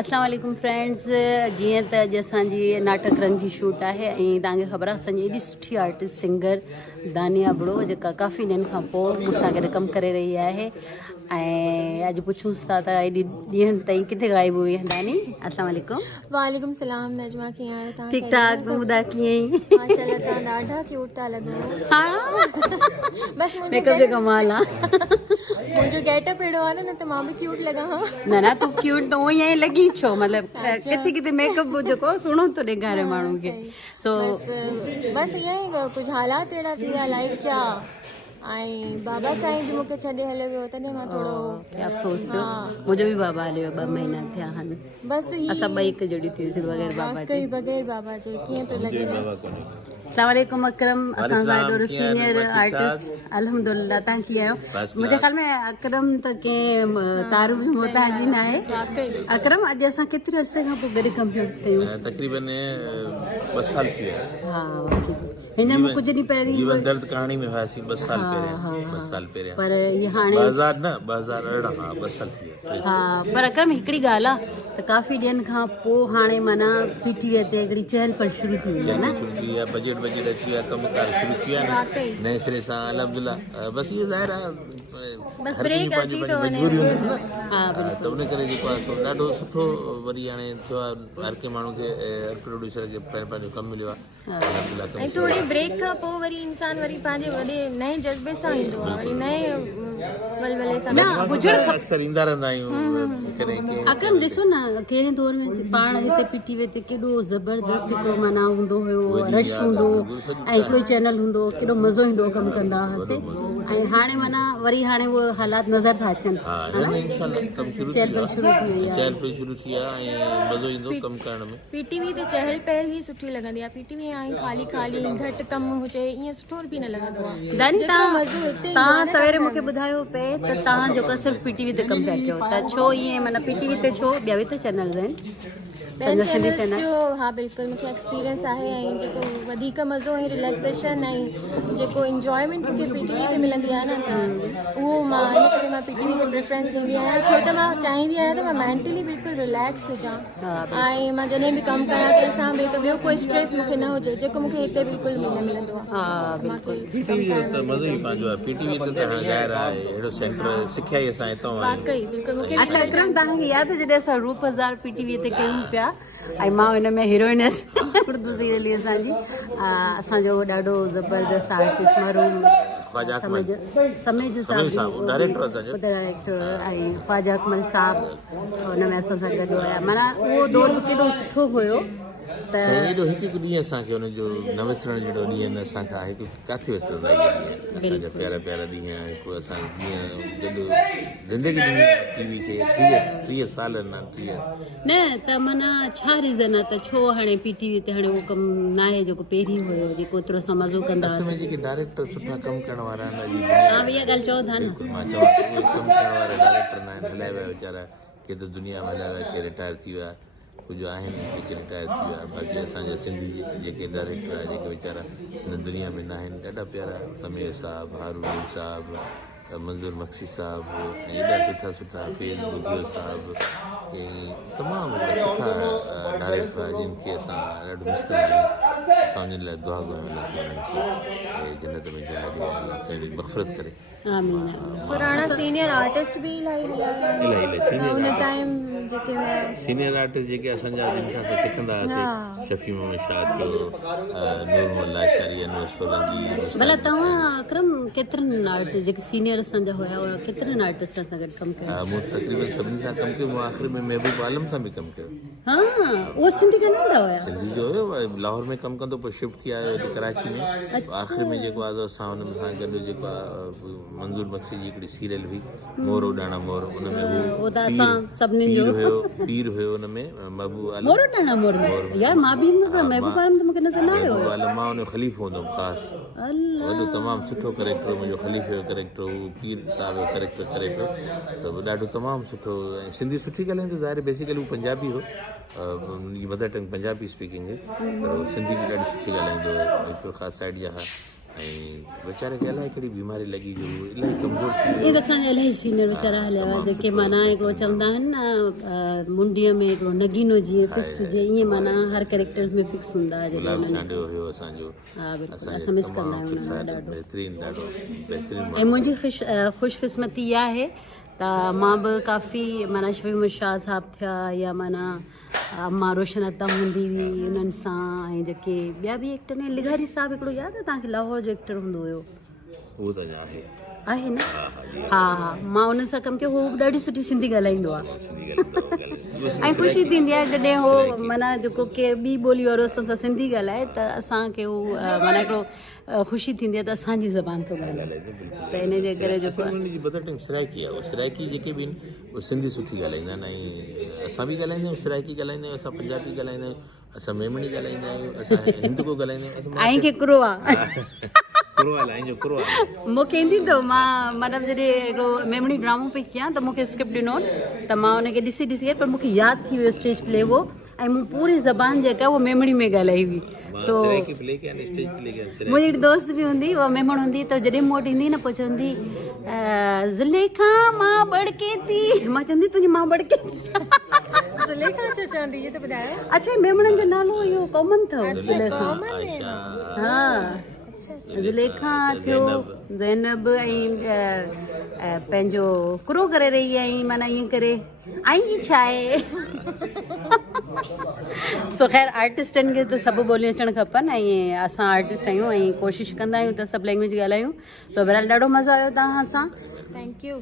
अस्सलाम वालेकुम फ्रेंड्स। जीअं त अॼु असांजी नाटक रंग जी शूट आहे ऐं तव्हांखे ख़बर आहे असांजी एॾी सुठी आर्टिस्ट सिंगर दानिया बुड़ो जेका काफ़ी ॾींहंनि खां पोइ मूंसां गॾु कमु करे रही आहे ऐं अॼु पुछूंसि था त एॾी ॾींहंनि ताईं किथे गायब हुई दानी। अस्सलाम वालेकुम। वालेकुम सलाम नजमा, कीअं आहियो तव्हां? ठीकु ठाक, तूं ॿुधाए कीअं ई? माशाल्लाह तव्हां ॾाढा क्यूट था लॻो। हा बस मेकअप जो कमाल आहे। मुंहिंजो गेटअप अहिड़ो आहे न त मां बि क्यूट लॻां। न न तूं क्यूट त उअं ई लॻी छो, मतिलबु किथे किथे मेकअप जेको सुहिणो थो ॾेखारे माण्हू खे। सो बस ईअं ई कुझु हालात अहिड़ा थी विया लाइफ जा ऐं बाबा साईं बि मूंखे छॾे हलियो वियो तॾहिं मां थोरो अफ़सोस थियो। मुंहिंजो बि बाबा हलियो 2 महीना थिया आहिनि। बसि असां ॿई हिकु जहिड़ी थी हुईसीं बग़ैर बाबा जे। बग़ैर बाबा जे कीअं थो लॻे? अस्सलाम वालेकुम अकरम। असां सां एॾो सीनियर आर्टिस्ट अल्हम्दुलिल्लाह। तव्हां कीअं आहियो? मुंहिंजे ख्याल में अकरम त कंहिं तारीफ़ जो मोहताज ई न आहे। अकरम अॼु असां केतिरे अरसे खां पोइ गॾु कमु कयूं? तक़रीबन 2 साल थी विया। हा हिन में कुझु ॾींहं पहिरीं जीवन दर्द कहाणी में हुआसीं 2 साल पहिरियां। 2 साल पहिरियां पर इहे हाणे 2018 हा 2 साल थी विया। हा पर अकरम हिकिड़ी ॻाल्हि आहे त काफ़ी ॾींहंनि खां पोइ हाणे माना पीटीवीअ ते हिकिड़ी चहल पहल शुरू थी वई आहे न। शुरू थी विया, बजट अची विया, कमकार शुरू थी विया न नए सिरे सां अल्हम्दुलिल्लाह। बसि इहो ज़ाहिर आहे हर कंहिंजी पंहिंजी मजबूरी हूंदी न, त उन करे जेको आहे सो ॾाढो सुठो वरी हाणे थियो आहे। हर कंहिं माण्हू खे हर प्रोड्यूसर खे पंहिंजो कमु मिलियो आहे अल्हम्दुलिल्लाह। ऐं थोरी ब्रेक खां पोइ वरी इंसान वरी पंहिंजे वॾे नए जज़्बे सां ईंदो आहे, वरी नए वलवले सां। अक्सर ईंदा रहंदा आहियूं कॾहिं। अकरम ॾिसो न कहिड़े दौर में पाण हिते पीटीवी ते केॾो ज़बरदस्त हिकिड़ो माना हूंदो हुयो, रश हूंदो ऐं हिकिड़ो चैनल हूंदो, केॾो मज़ो ईंदो कमु कंदा हुआसीं। ऐं हाणे माना वरी हाणे उहे हालात नज़र था अचनि। चहल पहल शुरू थी वई आहे। शुरू थी आहे ऐं मज़ो ईंदो कमु करण में। पीटीवी ते चहल पहल ई सुठी लॻंदी आहे। पीटीवी ऐं ख़ाली ख़ाली घटि कमु हुजे ईअं सुठो बि न लॻंदो आहे। दानी तव्हां सवेरे मूंखे ॿुधायो पिए त तव्हां जेको सिर्फ़ु पीटीवी ते कमु पिया कयो त छो ईअं माना पीटीवी ते छो? ॿिया बि त चैनल्स आहिनि जो। हा बिल्कुलु मूंखे एक्सपीरियंस आहे ऐं जेको वधीक मज़ो ऐं रिलैक्सेशन ऐं जेको इंजॉयमेंट मूंखे पीटीवी ते मिलंदी आहे न त उहो मां इन करे मां पीटीवी खे प्रेफरेंस ॾींदी आहियां। छो त मां चाहींदी आहियां त मां मेंटली बिल्कुलु रिलैक्स हुजां ऐं मां जॾहिं बि कमु कयां कंहिंसां बि त ॿियो कोई स्ट्रेस मूंखे न हुजे, जेको मूंखे हिते बिल्कुलु न मिलंदो आहे। पीटीवी जो त मज़ो ई पंहिंजो आहे। पीटीवी ते त हाणे ज़ाहिर आहे अहिड़ो सेंटर सिखिया ई असां हितां आहियूं। वाकई बिल्कुलु मूंखे। अच्छा अकरम तव्हांखे यादि आहे जॾहिं असां रूप हज़ार पीटीवी ते कयूं पिया ऐं मां हिन में हीरोइन उर्दू सीरियल हुई असांजी। असांजो ॾाढो ज़बरदस्त आर्टिस्ट मरूम समेज साहब डायरेक्टर ऐं ख्वाजा अकमल साहब हुन में असां सां गॾु हुया। माना उहो दौर बि केॾो सुठो हुयो त हेॾो हिकु हिकु ॾींहुं असांखे हुनजो न विसरण जहिड़ो ॾींहुं काथे विसरंदा असांजा प्यारा प्यारा ॾींहं। हिकु असां ॾींहुं गॾु ज़िंदगी टीवी खे 30 साल न त माना छा रीज़न आहे त छो हाणे पीटीवी ते हाणे उहो कमु न आहे जेको पहिरीं हुयो, जेको एतिरो असां मज़ो कंदा हुआसीं? जेके डायरेक्टर सुठा कमु करण वारा आहिनि हा भैया ॻाल्हि चओ था न। मां चवां उहे कमु करण वारा डायरेक्टर न आहिनि, हलाए विया वीचारा, के त दुनिया में हलाए विया, के रिटायर थी विया, कुझु आहिनि जेके रिटायर थी विया। बाक़ी असांजा सिंधी जेके डायरेक्टर आहे जेके वीचारा हिन दुनिया में न आहिनि, ॾाढा प्यारा समीर साहब, हारून साहब, मंज़ूर मक्सी साहब ऐं एॾा सुठा फैज़ बुगियो साहब ऐं तमामु सुठा डायरेक्टर आहे जिन खे असां ॾाढो मिस कंदा आहियूं। असां उन्हनि लाइ दुआ कयूं जन्नत में जाइ ॾिए, असांजी मग़फ़िरत करे। पुराणा सीनियर आर्टिस्ट बि इलाही हुन टाइम जेके सीनियर आर्टिस्ट जेके असांजा जिन खां असां सिखंदा हुआसीं, शफ़ी मोहम्मद शाह थियो, नूर मोहम्मद लाशारी, अनवर सोलंकी। भला तव्हां अकरम केतिरनि आर्टिस्ट जेके सीनियर असांजा हुया उहे केतिरनि आर्टिस्टनि सां गॾु कमु कयो? मूं तक़रीबन सभिनी सां कमु कयो। मूं आख़िर में महबूब आलम सां बि कमु कयो। हा उहो सिंधी कंदा हुया? सिंधी जो हुयो, लाहौर में कमु कंदो, पोइ शिफ्ट थी आयो हिते कराची में। आख़िर में जेको आहे असां हुन सां गॾु जेको आहे मंज़ूर मक्सी जी हिकिड़ी सीरियल हुई मोर उॾाणा मोर, उन में हू पीर हुयो। उन में महबूब आलम मोर उॾाणा मोर यार मां बि महबूब आलम त मूंखे नज़र न आयो हुयो। मां उन ख़लीफ़ो हूंदो ख़ासि, वॾो तमामु सुठो कैरेक्टर मुंहिंजो ख़लीफ़े जो कैरेक्टर, हू पीर साहब जो कैरेक्टर करे पियो त ॾाढो तमामु सुठो। ऐं सिंधी सुठी ॻाल्हाईंदो, ज़ाहिर बेसिकली हू पंजाबी हो, उनजी मदर टंग पंजाबी स्पीकिंग हुई, पर सिंधी बि ॾाढी सुठी ॻाल्हाईंदो हुयो, हिकिड़ो ख़ासि साइड जा हुआ। ऐं वीचारे खे अलाए कहिड़ी बीमारी लॻी जो इलाही कमज़ोर थी ईअं त असांजा इलाही सीनियर वीचारा हलिया हुआ जेके माना हिकिड़ो चवंदा आहिनि न मुंडीअ में हिकिड़ो नगीनो जीअं फिक्स हुजे ईअं माना हर कैरेक्टर्स में फिक्स हूंदा जेके गुलाब उन्हनि सांडियो हुयो असांजो हा बिल्कुलु असांजे असां मिस कंदा तमामु आहियूं सुठा उन्हनि ॾाढो बहितरीनु ॾाढो बहितरीनु ऐं मुंहिंजी ख़ुशकिस्मती इहा आहे त मां बि काफ़ी माना शबीम शाह साहब थिया या माना अम्मा रोशन अता हूंदी हुई उन्हनि सां ऐं जेके ॿिया बि एक्टर आहिनि लिघारी साहब हिकिड़ो यादि आहे तव्हांखे लाहौर जो एक्टर हूंदो हुयो उहो त अञा आहे आहे न हा हा मां हुन सां कमु कयो उहो बि ॾाढी सुठी सिंधी ॻाल्हाईंदो आहे ऐं ख़ुशी थींदी आहे जॾहिं हो माना जेको के ॿी ॿोली वारो असां सां सिंधी ॻाल्हाए त असांखे उहो माना हिकिड़ो ख़ुशी थींदी आहे त असांजी ज़बान थो ॻाल्हाए त इन जे करे जेको आहे उनजी मदर टंग सराइकी आहे उहा सराइकी जेके बि आहिनि उहे सिंधी सुठी ॻाल्हाईंदा आहिनि ऐं असां बि ॻाल्हाईंदा आहियूं सराइकी ॻाल्हाईंदा आहियूं असां पंजाबी ॻाल्हाईंदा आहियूं असां मेमणी ॻाल्हाईंदा आहियूं असां हिंदको ॻाल्हाईंदा आहियूं ऐं खे कुरो आहे कुरो आहे मूंखे ईंदी अथव मां मतिलबु जॾहिं हिकिड़ो मेमणी ड्रामो पई कयां त मूंखे स्क्रिप्ट ॾिनो त मां हुनखे ॾिसी करे पर मूंखे यादि थी वियो स्टेज प्ले उहो ऐं मूं पूरी ज़बान जेका उहा मेमणी में ॻाल्हाई हुई सो मुंहिंजी हिकु दोस्त बि हूंदी उहा मेमण हूंदी त जॾहिं मूं वटि ईंदी न पोइ चवंदी ज़ुलेखा मां बड़के थी मां चवंदी तुंहिंजी मां बड़के सुलेखा छो चवंदी इहो त ॿुधायो अच्छा मेमणनि जो नालो इहो कॉमन अथव ज़ुलेखा हा ज़ुलेखा थियो ज़ैनब ऐं पंहिंजो कुरो करे रही आई माना ईअं करे आई छा आहे सो ख़ैर आर्टिस्टनि खे त सभु ॿोलियूं अचणु खपनि ऐं असां आर्टिस्ट आहियूं ऐं कोशिशि कंदा आहियूं त सभु लैंग्वेज ॻाल्हायूं सो बहरहाल ॾाढो मज़ो आयो तव्हां सां थैंक यू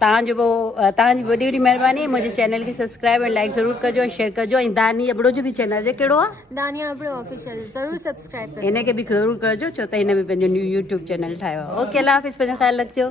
तव्हांजी वॾी वॾी महिरबानी मुंहिंजे चैनल खे सब्सक्राइब ऐं लाइक ज़रूरु कजो ऐं शेयर कजो ऐं दानी अबड़ो जो बि चैनल आहे कहिड़ो आहे दानिया अबड़ो ऑफिशियल ज़रूरु सब्सक्राइब कजो हिन खे बि ज़रूरु कजो छो त हिन में पंहिंजो न्यू यूट्यूब चैनल ठाहियो आहे ओके अल्लाह हाफ़िज़ पंहिंजो ख़्यालु रखिजो